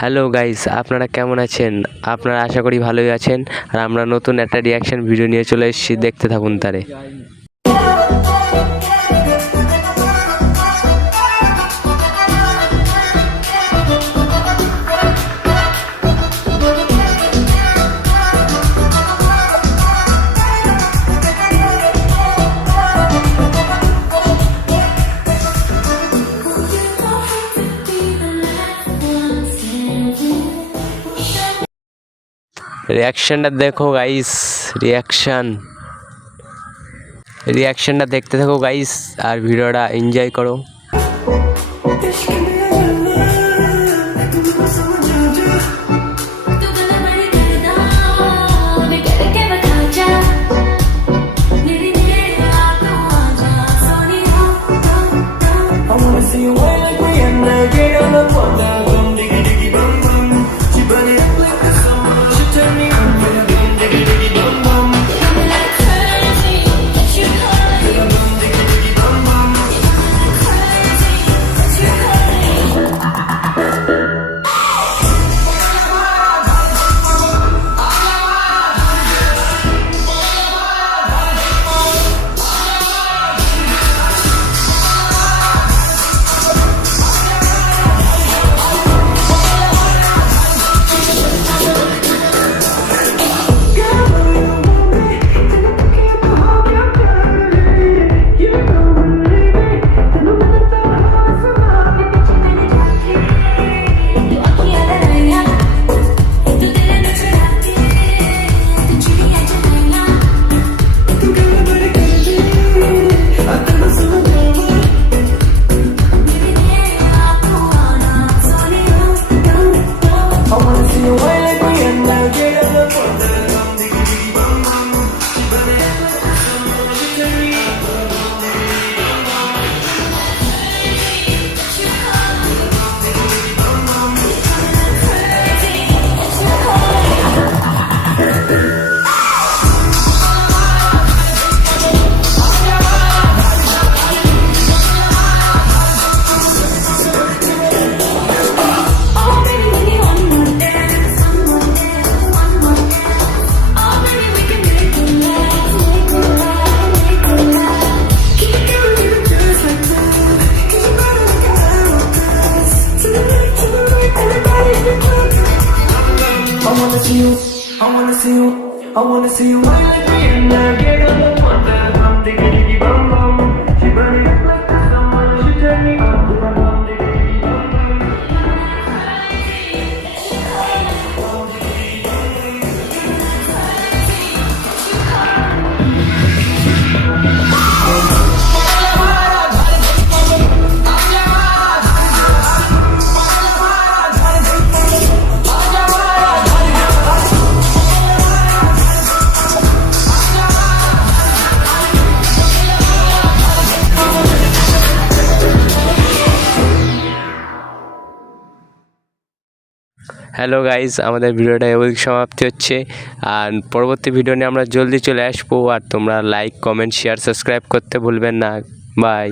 Hello guys, আপনারা কেমন আছেন? আপনারা আশা করি ভালোই আছেন। আর আমরা নতুন একটা রিয়াকশন ভিডিও নিয়ে চলে এসেছি, দেখতে থাকুন তারে। রিয়াকশনটা দেখো গাইস, রিয়াকশনটা দেখতে থাকো গাইস, আর ভিডিওটা এনজয় করো। I wanna see you wine like Rihanna, get on the wonder, bum diggy diggy bum bum. She burn it up like the summer, she turn me on to bum bum diggy diggy bum bum. Hello guys, আমাদের ভিডিওটা এবার সমাপ্তি হচ্ছে। আর পরবর্তী ভিডিও নিয়ে আমরা জলদি চলে আসবো। আর তোমরা লাইক, কমেন্ট, শেয়ার, সাবস্ক্রাইব করতে ভুলবেন না। বাই।